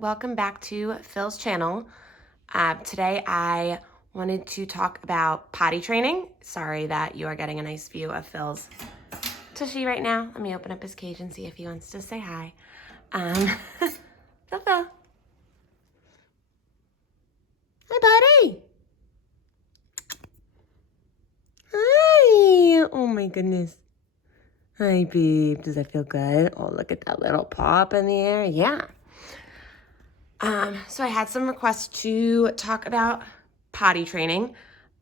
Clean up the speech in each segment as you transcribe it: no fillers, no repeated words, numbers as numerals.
welcome back to Phil's channel. Today I wanted to talk about potty training. Sorry that you are getting a nice view of Phil's tushy right now. Let me open up his cage and see if he wants to say hi. Phil. Hi, buddy. Hi. Oh my goodness. Hi, babe. Does that feel good? Oh, look at that little paw up in the air. Yeah. So I had some requests to talk about potty training.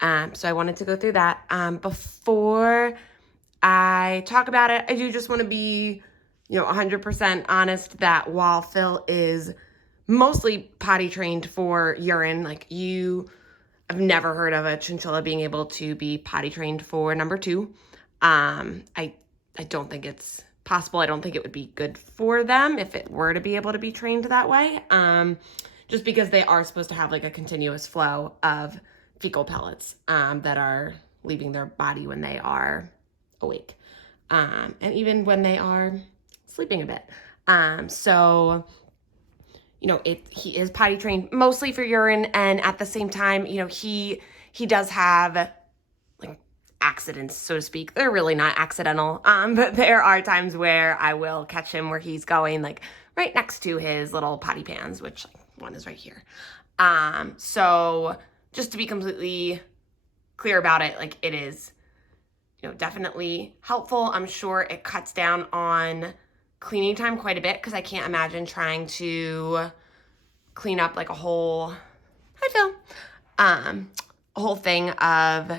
So I wanted to go through that. Before I talk about it, I do just want to be, 100% honest that while Phil is mostly potty trained for urine, I've never heard of a chinchilla being able to be potty trained for number two. I don't think it's possible. I don't think it would be good for them if it were to be able to be trained that way. Just because they are supposed to have like a continuous flow of fecal pellets that are leaving their body when they are awake. And even when they are sleeping a bit. He is potty trained mostly for urine, and at the same time, he does have accidents, so to speak. They're really not accidental, but there are times where I will catch him where he's going right next to his little potty pans, which one is right here. So just to be completely clear about it, it is, definitely helpful. I'm sure it cuts down on cleaning time quite a bit, because I can't imagine trying to clean up a whole, a whole thing of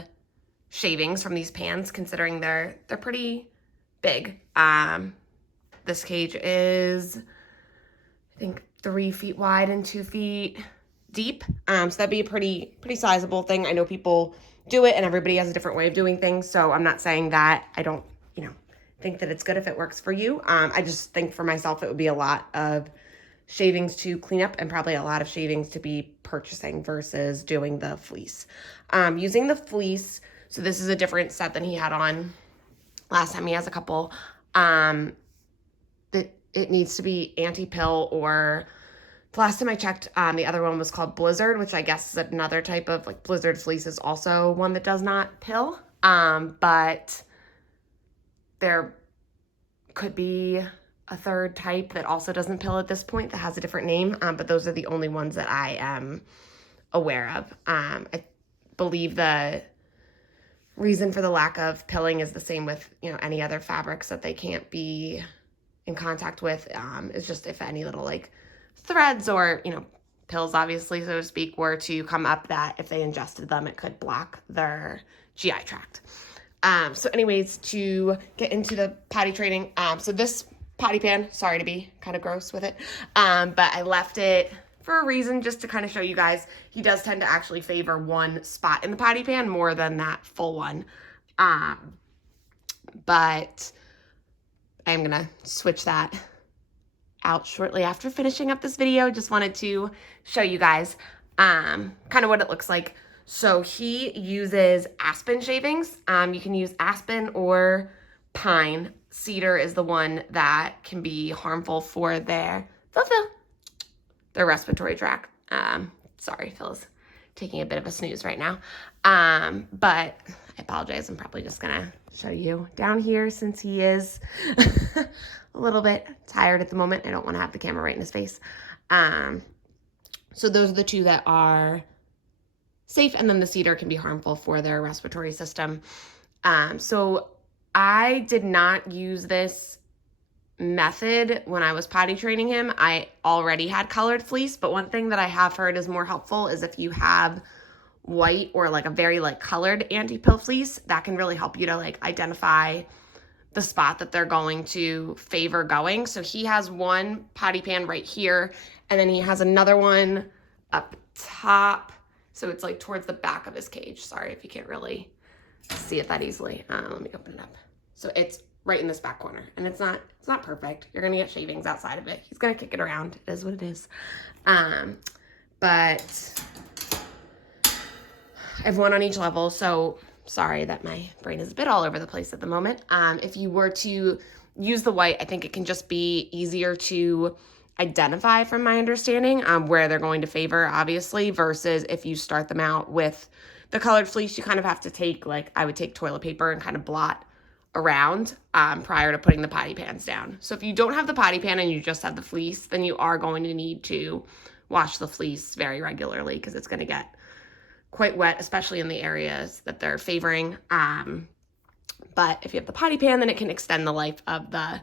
shavings from these pans, considering they're pretty big. This cage is, I think, 3 feet wide and 2 feet deep. So that'd be a pretty sizable thing. I know people do it and everybody has a different way of doing things. So I'm not saying that I don't, think that it's good if it works for you. I just think for myself, it would be a lot of shavings to clean up and probably a lot of shavings to be purchasing versus doing the fleece. Using the fleece, so this is a different set than he had on last time. He has a couple. It needs to be anti-pill, or the last time I checked, the other one was called Blizzard, which I guess is another type of Blizzard fleece is also one that does not pill. But there could be a third type that also doesn't pill at this point that has a different name. But those are the only ones that I am aware of. I believe the reason for the lack of pilling is the same with, any other fabrics that they can't be in contact with, is just if any little threads or, pills, obviously, so to speak, were to come up, that if they ingested them, it could block their GI tract. So anyways, to get into the potty training, so this potty pan, sorry to be kind of gross with it, but I left it for a reason, just to kind of show you guys. He does tend to actually favor one spot in the potty pan more than that full one. But I'm gonna switch that out shortly after finishing up this video. Just wanted to show you guys kind of what it looks like. So he uses aspen shavings. You can use aspen or pine. Cedar is the one that can be harmful for their respiratory tract. Sorry, Phil's taking a bit of a snooze right now. But I apologize. I'm probably just gonna show you down here, since he is a little bit tired at the moment. I don't want to have the camera right in his face. So those are the two that are safe, and then the cedar can be harmful for their respiratory system. So I did not use this method when I was potty training him. I already had colored fleece, but one thing that I have heard is more helpful is if you have white or a very colored anti-pill fleece, that can really help you to identify the spot that they're going to favor going. So he has one potty pan right here, and then he has another one up top. So it's towards the back of his cage. Sorry if you can't really see it that easily. Let me open it up. So it's right in this back corner, and it's not perfect. You're gonna get shavings outside of it. He's gonna kick it around. It is what it is. But I have one on each level, so sorry that my brain is a bit all over the place at the moment. If you were to use the white, I think it can just be easier to identify, from my understanding, where they're going to favor, obviously, versus if you start them out with the colored fleece, you kind of have to take, like, I would take toilet paper and kind of blot around prior to putting the potty pans down. So if you don't have the potty pan and you just have the fleece, then you are going to need to wash the fleece very regularly because it's going to get quite wet, especially in the areas that they're favoring. But if you have the potty pan, then it can extend the life of the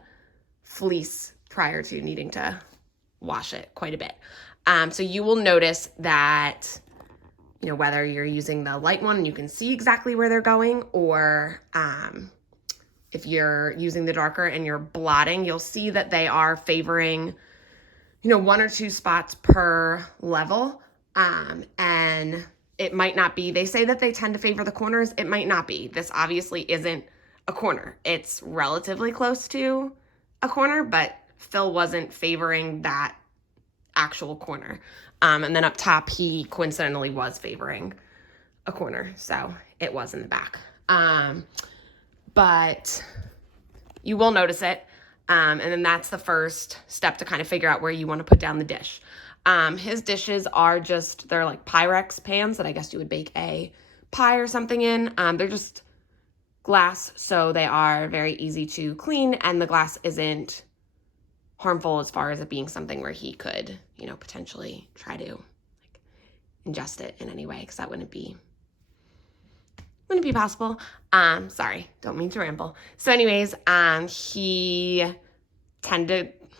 fleece prior to needing to wash it quite a bit. So you will notice that, you know, whether you're using the light one and you can see exactly where they're going, or if you're using the darker and you're blotting, you'll see that they are favoring, you know, 1 or 2 spots per level. And it might not be, they say that they tend to favor the corners. It might not be. This obviously isn't a corner. It's relatively close to a corner, but Phil wasn't favoring that actual corner. And then up top, he coincidentally was favoring a corner. So it was in the back. But you will notice it. And then that's the first step to kind of figure out where you want to put down the dish. His dishes are just, they're like Pyrex pans that I guess you would bake a pie or something in. They're just glass, so they are very easy to clean, and the glass isn't harmful as far as it being something where he could, you know, potentially try to like ingest it in any way, because that wouldn't be possible. Sorry, don't mean to ramble. So anyways, he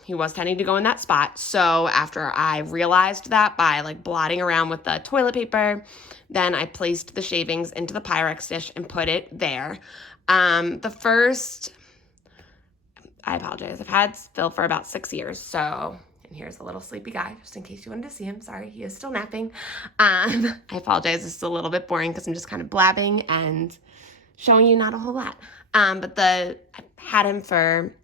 was tending to go in that spot. So after I realized that by like blotting around with the toilet paper, then I placed the shavings into the Pyrex dish and put it there. I apologize. I've had Phil for about 6 years. So, and here's a little sleepy guy, just in case you wanted to see him. Sorry, he is still napping. I apologize. It's a little bit boring because I'm just kind of blabbing and showing you not a whole lot. But I had him for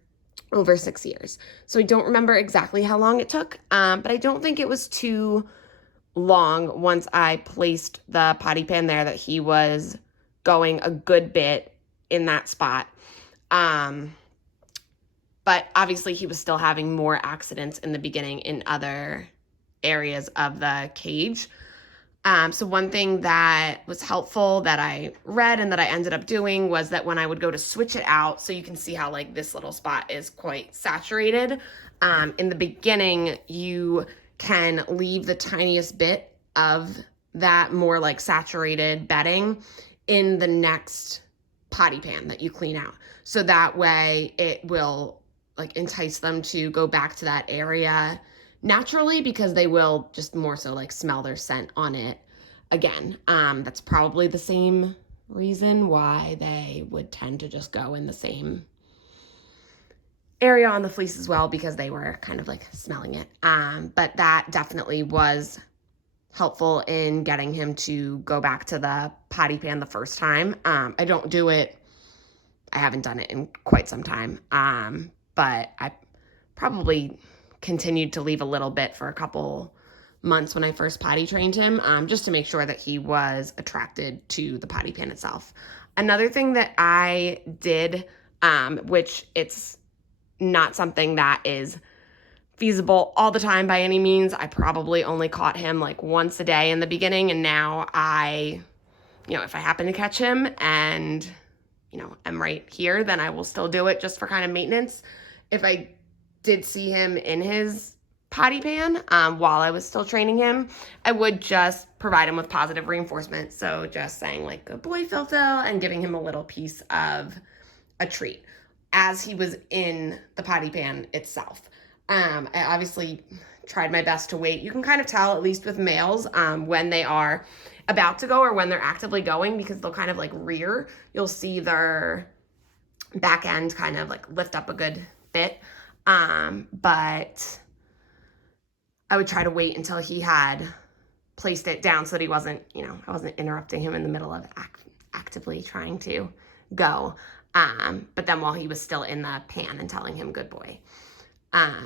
over 6 years. So I don't remember exactly how long it took, but I don't think it was too long once I placed the potty pan there that he was going a good bit in that spot. But obviously he was still having more accidents in the beginning in other areas of the cage. So one thing that was helpful that I read and that I ended up doing was that when I would go to switch it out, so you can see how like this little spot is quite saturated. In the beginning, you can leave the tiniest bit of that more like saturated bedding in the next potty pan that you clean out. So that way it will like entice them to go back to that area naturally, because they will just more so like smell their scent on it again. That's probably the same reason why they would tend to just go in the same area on the fleece as well, because they were kind of like smelling it. But that definitely was helpful in getting him to go back to the potty pan the first time. I haven't done it in quite some time. But I probably continued to leave a little bit for a couple months when I first potty trained him, just to make sure that he was attracted to the potty pan itself. Another thing that I did, which it's not something that is feasible all the time by any means. I probably only caught him like once a day in the beginning, and now if I happen to catch him and, I'm right here, then I will still do it just for kind of maintenance. If I did see him in his potty pan while I was still training him, I would just provide him with positive reinforcement. So just saying like, good boy, Phil, and giving him a little piece of a treat as he was in the potty pan itself. I obviously tried my best to wait. You can kind of tell, at least with males, when they are about to go or when they're actively going, because they'll kind of like rear. You'll see their back end kind of like lift up a good bit. But I would try to wait until he had placed it down so that he wasn't, I wasn't interrupting him in the middle of actively trying to go. But then while he was still in the pan and telling him good boy.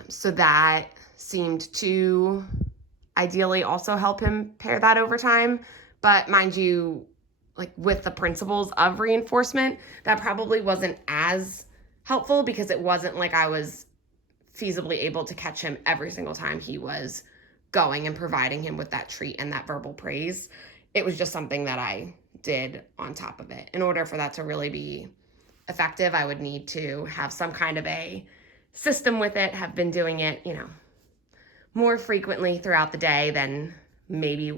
So that seemed to ideally also help him pair that over time. But mind you, like with the principles of reinforcement, that probably wasn't as helpful, because it wasn't like I was feasibly able to catch him every single time he was going and providing him with that treat and that verbal praise. It was just something that I did on top of it. In order for that to really be effective, I would need to have some kind of a system with it, have been doing it, more frequently throughout the day than maybe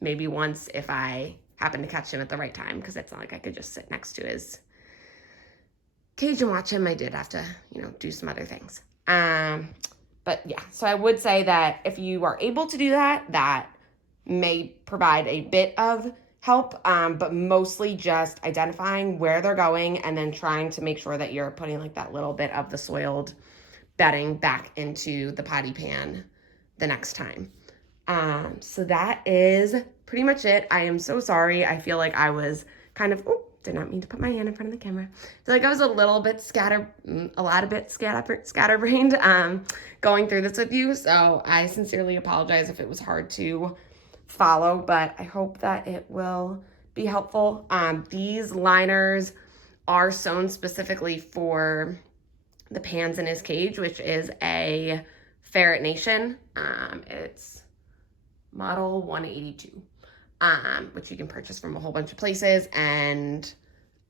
once if I happen to catch him at the right time, because it's not like I could just sit next to his cage and watch him. I did have to, do some other things. But yeah, so I would say that if you are able to do that, that may provide a bit of help, but mostly just identifying where they're going and then trying to make sure that you're putting like that little bit of the soiled bedding back into the potty pan the next time. So that is pretty much it. I am so sorry. I feel like I was kind of, did not mean to put my hand in front of the camera. I feel like I was a lot of bit scatterbrained going through this with you. So I sincerely apologize if it was hard to follow, but I hope that it will be helpful. These liners are sewn specifically for the pans in his cage, which is a Ferret Nation. It's model 182, which you can purchase from a whole bunch of places, and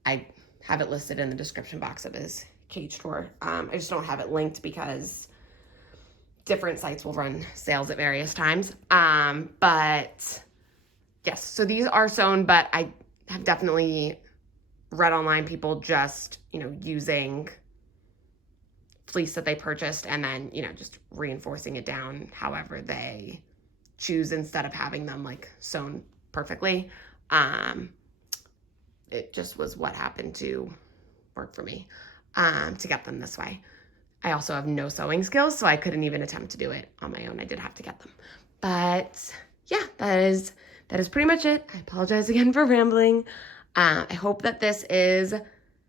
I have it listed in the description box of his cage tour. I just don't have it linked because different sites will run sales at various times. But yes, so these are sewn, but I have definitely read online people just, using fleece that they purchased and then, just reinforcing it down however they choose instead of having them like sewn perfectly. It just was what happened to work for me, to get them this way. I also have no sewing skills, so I couldn't even attempt to do it on my own. I did have to get them. But yeah, that is pretty much it. I apologize again for rambling. I hope that this is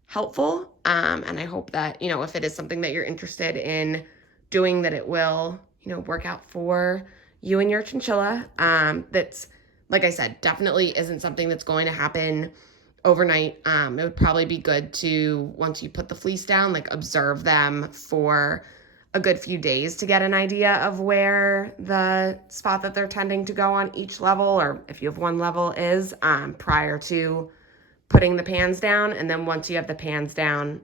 helpful. And I hope that, if it is something that you're interested in doing, that it will, work out for you and your chinchilla. That's, like I said, definitely isn't something that's going to happen overnight. It would probably be good to, once you put the fleece down, like observe them for a good few days to get an idea of where the spot that they're tending to go on each level, or if you have one level, is, prior to putting the pans down. And then once you have the pans down,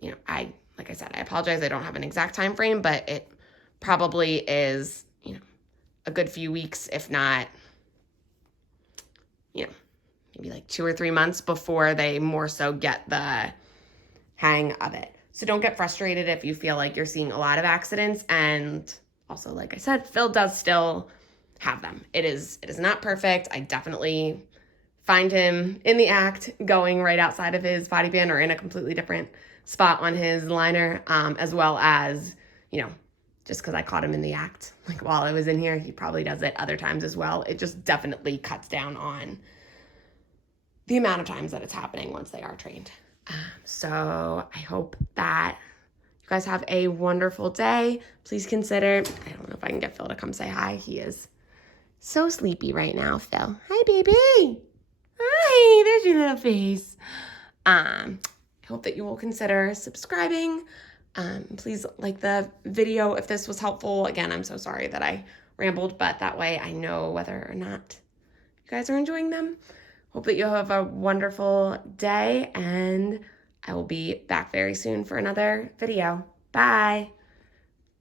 like I said, I apologize, I don't have an exact time frame, but it probably is, a good few weeks, if not, maybe like 2 or 3 months before they more so get the hang of it. So don't get frustrated if you feel like you're seeing a lot of accidents. And also, like I said, Phil does still have them. It is not perfect. I definitely find him in the act going right outside of his potty pan or in a completely different spot on his liner, as well as, just because I caught him in the act, like while I was in here, he probably does it other times as well. It just definitely cuts down on the amount of times that it's happening once they are trained. So I hope that you guys have a wonderful day. Please consider, I don't know if I can get Phil to come say hi. He is so sleepy right now, Phil. Hi, baby. Hi, there's your little face. I hope that you will consider subscribing. Please like the video if this was helpful. Again, I'm so sorry that I rambled, but that way I know whether or not you guys are enjoying them. Hope that you have a wonderful day, and I will be back very soon for another video. Bye.